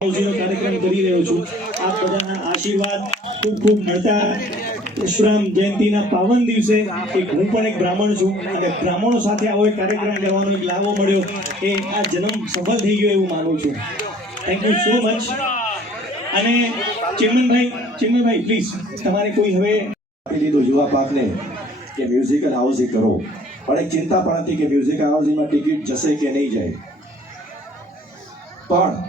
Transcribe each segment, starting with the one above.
કાર્યક્રમ કરી રહ્યો છું. આપ બધાના આશીર્વાદ ખૂબ ખૂબ મળતા. પરશુરામ જયંતિના પાવન દિવસે હું પણ એક બ્રાહ્મણ છું અને બ્રાહ્મણો સાથે આવો કાર્યક્રમ કરવાનો એક લાવો મળ્યો. એ આ જન્મ સફળ થઈ ગયો એવું માનું છું. થેન્ક સો મચ અને ચિમનભાઈ ચેરમેનભાઈ પ્લીઝ તમારે કોઈ હવે આપી દીધું યુવા પાકને કે મ્યુઝિકલ હાઉસિંગ કરો. પણ એક ચિંતા પણ હતી કે મ્યુઝિકલ હાઉસિંગમાં ટિકિટ જશે કે નહીં જાય. પણ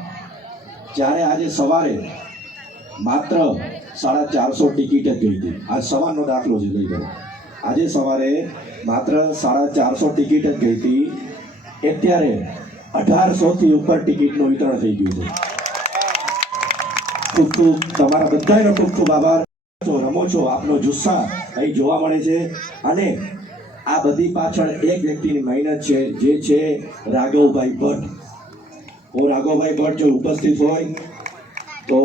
જ્યારે આજે સવારે માત્ર સાડા ચારસો ટિકિટ જ ગઈ હતી. આજ સવારનો દાખલો છે ગઈ આજે સવારે માત્ર સાડા ચારસો ટિકિટ જ ગઈ હતી. અત્યારે અઢારસોથી ઉપર ટિકિટનું વિતરણ થઈ ગયું છે. ખૂબ ખૂબ તમારા બધાનો ખૂબ ખૂબ આભાર. છો રમો છો, આપનો જુસ્સા અહીં જોવા મળે છે. અને આ બધી પાછળ એક વ્યક્તિની મહેનત છે, જે છે રાઘવભાઈ ભટ્ટ. હું રાઘવભાઈ ભટ્ટ જો ઉપસ્થિત હોય તો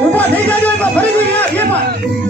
ઊભા થઈ જાય એકવાર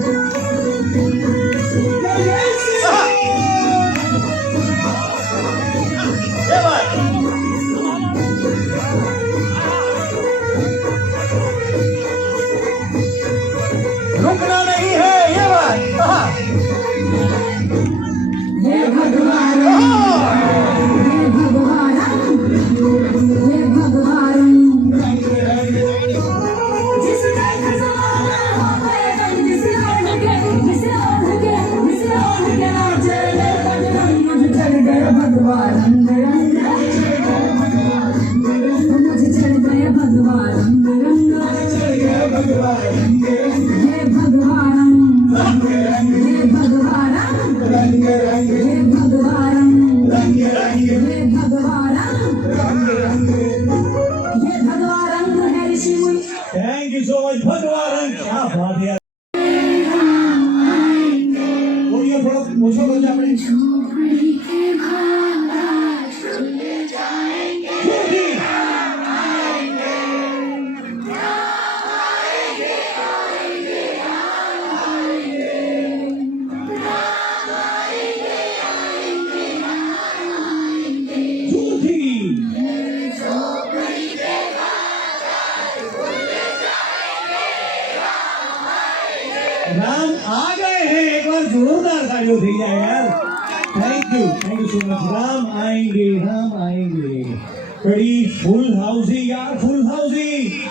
નથી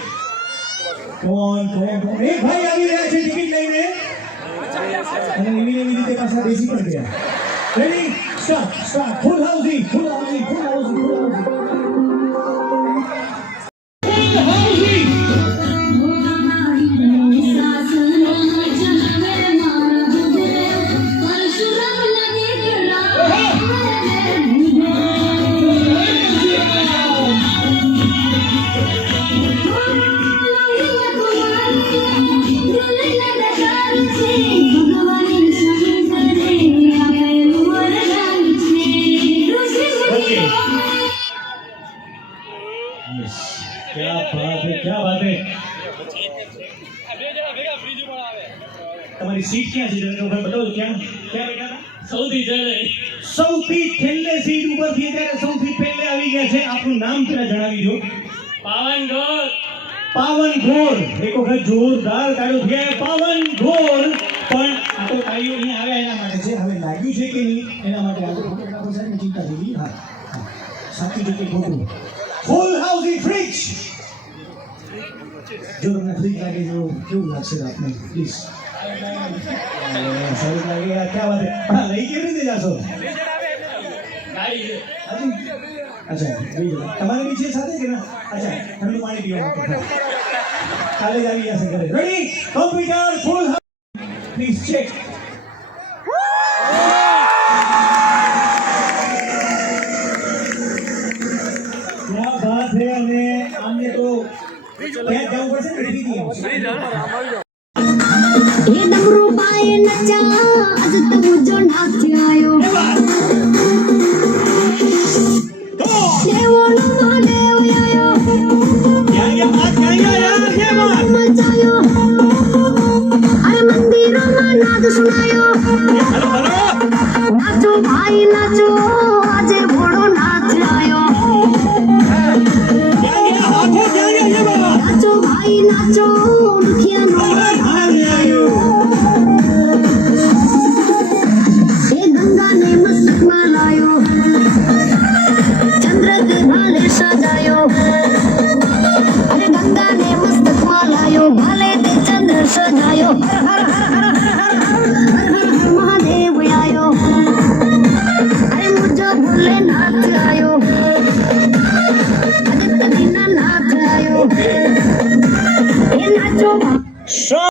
કોણ કોણ કોણ? એક ભાઈ આવી રહ્યા છે ટિકિટ લઈને. અને એવી એવી રીતે પાછા બેસી પણ ગયા. Ready start start full housie full housie full housie full housie seat ક્યાં છે? ઉપર બતાવો ક્યાં ક્યાં બેઠા હતા? સૌથી છેલ્લે સૌથી છેલ્લે સીટ ઉપરથી અત્યારે સૌથી પહેલે આવી ગયા છે. આપનું નામ પેલા જણાવી દો. પાવન ઘોર પાવન ઘોર એક વખત જોરદાર તાળીઓ થયા પાવન ઘોર પણ આ તો તાળીઓ અહીં આવ્યા એના માટે છે. હવે લાગ્યું છે કે નહીં એના માટે આ તો ખોટો ખોટા પૈસાની ચિંતા થઈ હા. સાચી કે ખોટું ફૂલ હાઉસિંગ ફ્રિજ જો તમને ફ્રિજ લાગે તો કેવું લાગશે આપને? પ્લીઝ લઈ કેવી રીતે અચ્છા તમારે બી છે સાથે કે ના અચ્છા ઠંડુ પાણી પીવા કાલે જ આવી જશે ઘરે ready computer full please check ક્યાં બાત હે અને આમને તો ક્યાં જવું પડશે ને সব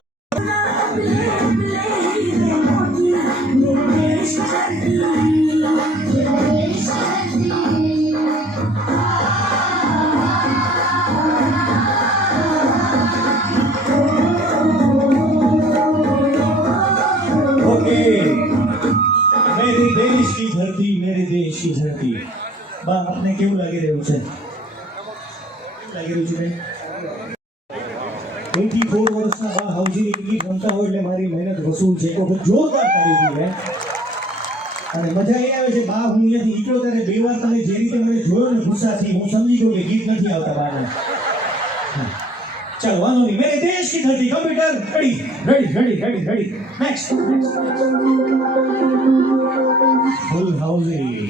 ટિકિટ રમતા હોય એટલે મારી મહેનત વસૂલ છે. એક જોરદાર કરી દીધી અને મજા એ આવે છે, બા, હું અહીંયાથી નીકળ્યો ત્યારે બે વાર તમે જે રીતે મને જોયો ને ગુસ્સાથી, હું સમજી ગયો કે ગીત નથી આવતા બાને. ચાલો, વાંધો નહીં. મેરે દેશ કી ધરતી, computer ready ready ready ready ready next full housing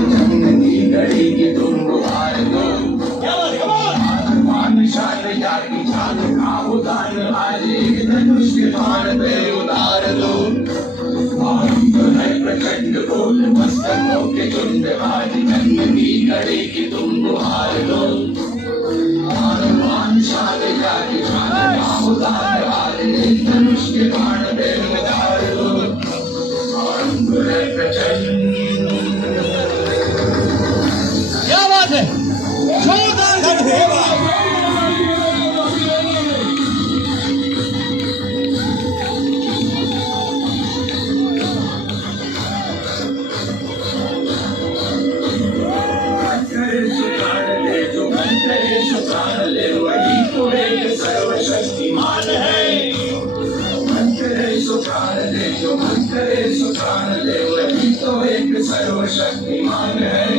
に組で Sadhale वही पुरे सर्वशक्तिमान है मन करे सुखान ले जो मन करे सुखान ले वही तो एक सर्वशक्तिमान है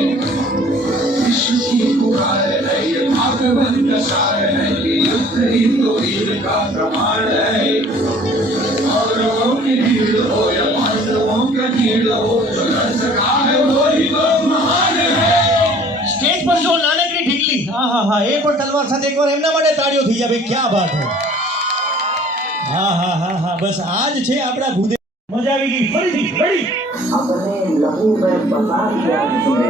विश्व की पुकार है ये भागवत का सार है ये युद्ध ही तो वीर का प्रमाण है और की भीड़ हो या पांडवों का भीड़ हो હા હા એ પણ તલવાર સાથે એકવાર એમના માટે તાળીઓ થઈ જાય ભાઈ ક્યાં વાત હે હા હા હા હા બસ આજ છે આપણા ભૂદે મજા આવી ગઈ ફરીથી ફરી આપણે લહુ મેં બતા દિયા તુમે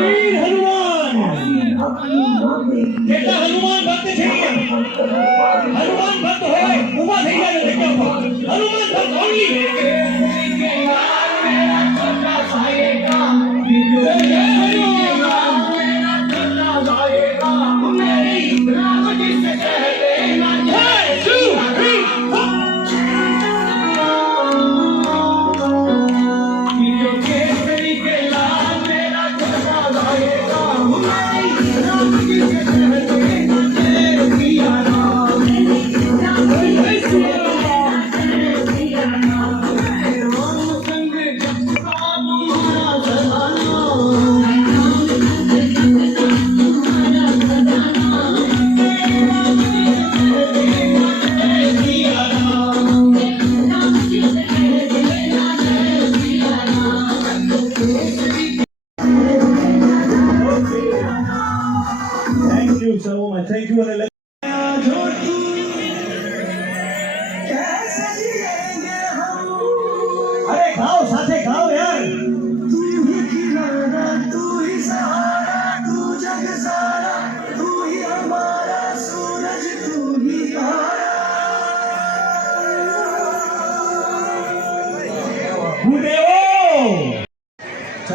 વીર હનુમાન જેટલા હનુમાન ભક્ત છે હનુમાન ભક્ત હોય ઉભા થઈ જાય જગ્યા પર હનુમાન ભક્ત ઓનલી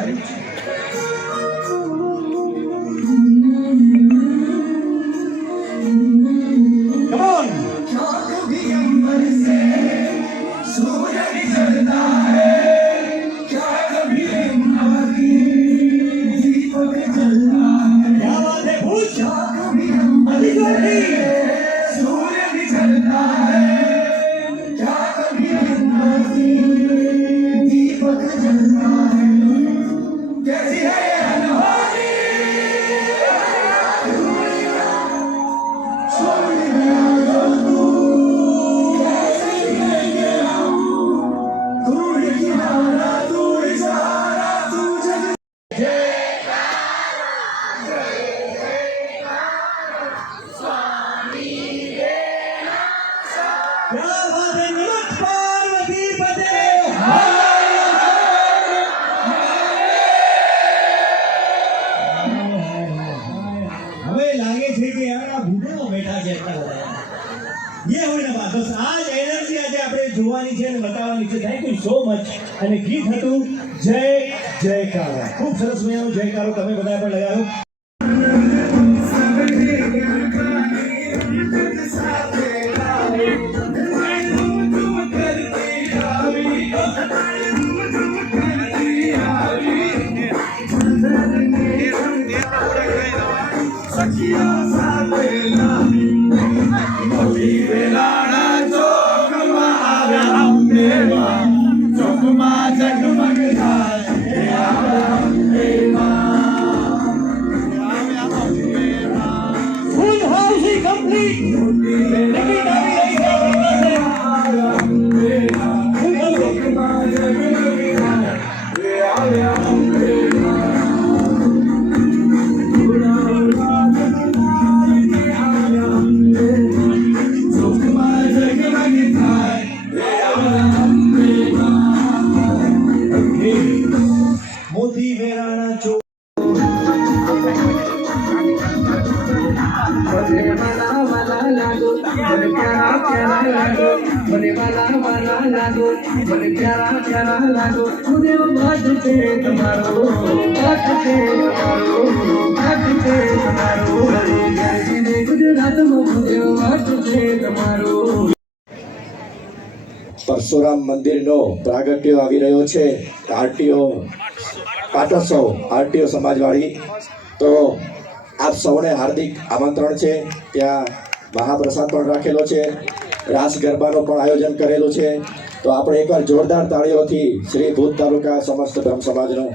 Come on. બધા ये હોય. ને બસ આ જ એનર્જી આજે આપણે જોવાની છે અને બતાવવાની છે. થેન્ક યુ સો મચ અને ગીત હતું જય જયકારો ખૂબ સરસ મજાનું જયકારો તમે બધા પણ લગાવ્યો. ફૂલ પરશુરામ મંદિરનો પ્રાગટ્ય આવી રહ્યો છે. આરટીઓ પાટસો આરટીઓ સમાજવાળી. તો આપ સૌને હાર્દિક આમંત્રણ છે. ત્યાં મહાપ્રસાદ પણ રાખેલો છે. રાસ ગરબાનો પણ આયોજન કરેલું છે. તો આપણે એકવાર જોરદાર તાળીઓથી શ્રી ભૂત તાલુકા સમસ્ત બ્રહ્મ સમાજનો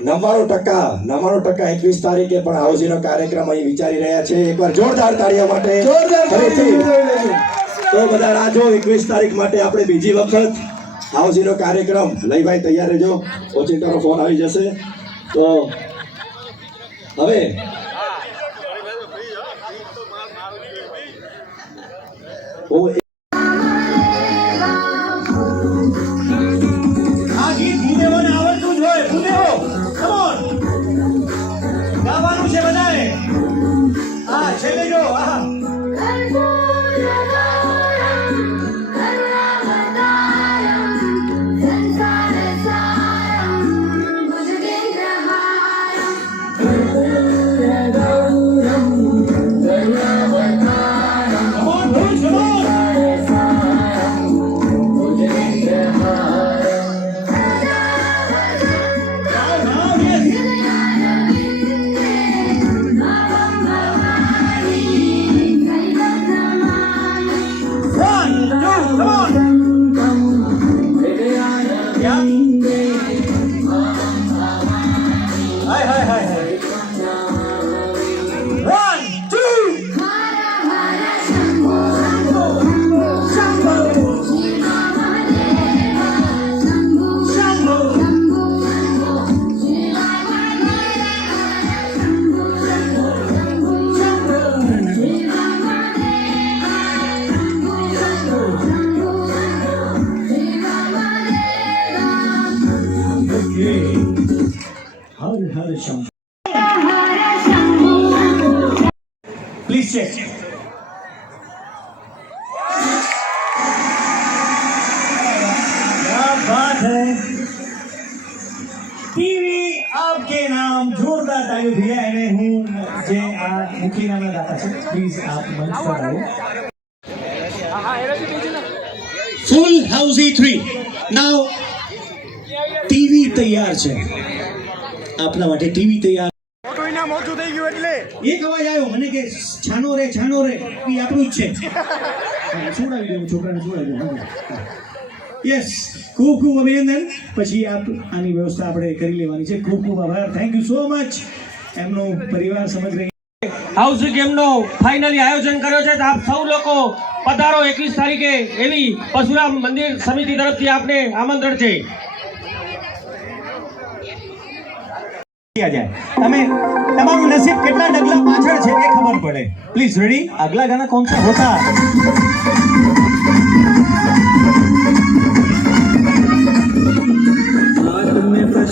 નવ્વાણું ટકા નવ્વાણું ટકા એકવીસ તારીખે પણ હાઉસીનો કાર્યક્રમ અહીં વિચારી રહ્યા છે. એકવાર જોરદાર તાળીઓ માટે. તો બધા રાહ જો એકવીસ તારીખ માટે આપણે બીજી વખત હાઉસીનો કાર્યક્રમ લઈ ભાઈ તૈયાર રહેજો. ઓચિંતાનો ફોન આવી જશે. તો હવે ou है ટીવી આપકે નામ જોરદાર તાળીઓ થઈ અને હું જે આ મુખી નામના દાતા છે પ્લીઝ આપ મંચ પર આવો. ફૂલ હાઉસી થ્રી નાવ ટીવી તૈયાર છે. આપના માટે ટીવી તૈયાર. મોટું થઈ ગયું એટલે. એક અવાજ આવ્યો મને કે છાનો રે છાનો રે. એ આપણું જ છે. છોડાવી દઉં છોકરાને છોડાવી દઉં. યસ ખૂબ ખૂબ અભિનંદન. પછી આપ આની વ્યવસ્થા આપણે કરી લેવાની છે. ખૂબ ખૂબ આભાર. થેન્ક યુ સો મચ એમનો પરિવાર સમજ રહી હાઉસ ગેમનો ફાઇનલી આયોજન કર્યો છે. આપ સૌ લોકો પધારો એકવીસ તારીખે એવી પરશુરામ મંદિર સમિતિ તરફથી આપને આમંત્રણ છે. તમે તમારું નસીબ કેટલા ડગલા પાછળ છે એ ખબર પડે. પ્લીઝ રેડી આગલા ગાના કોણ હોતા.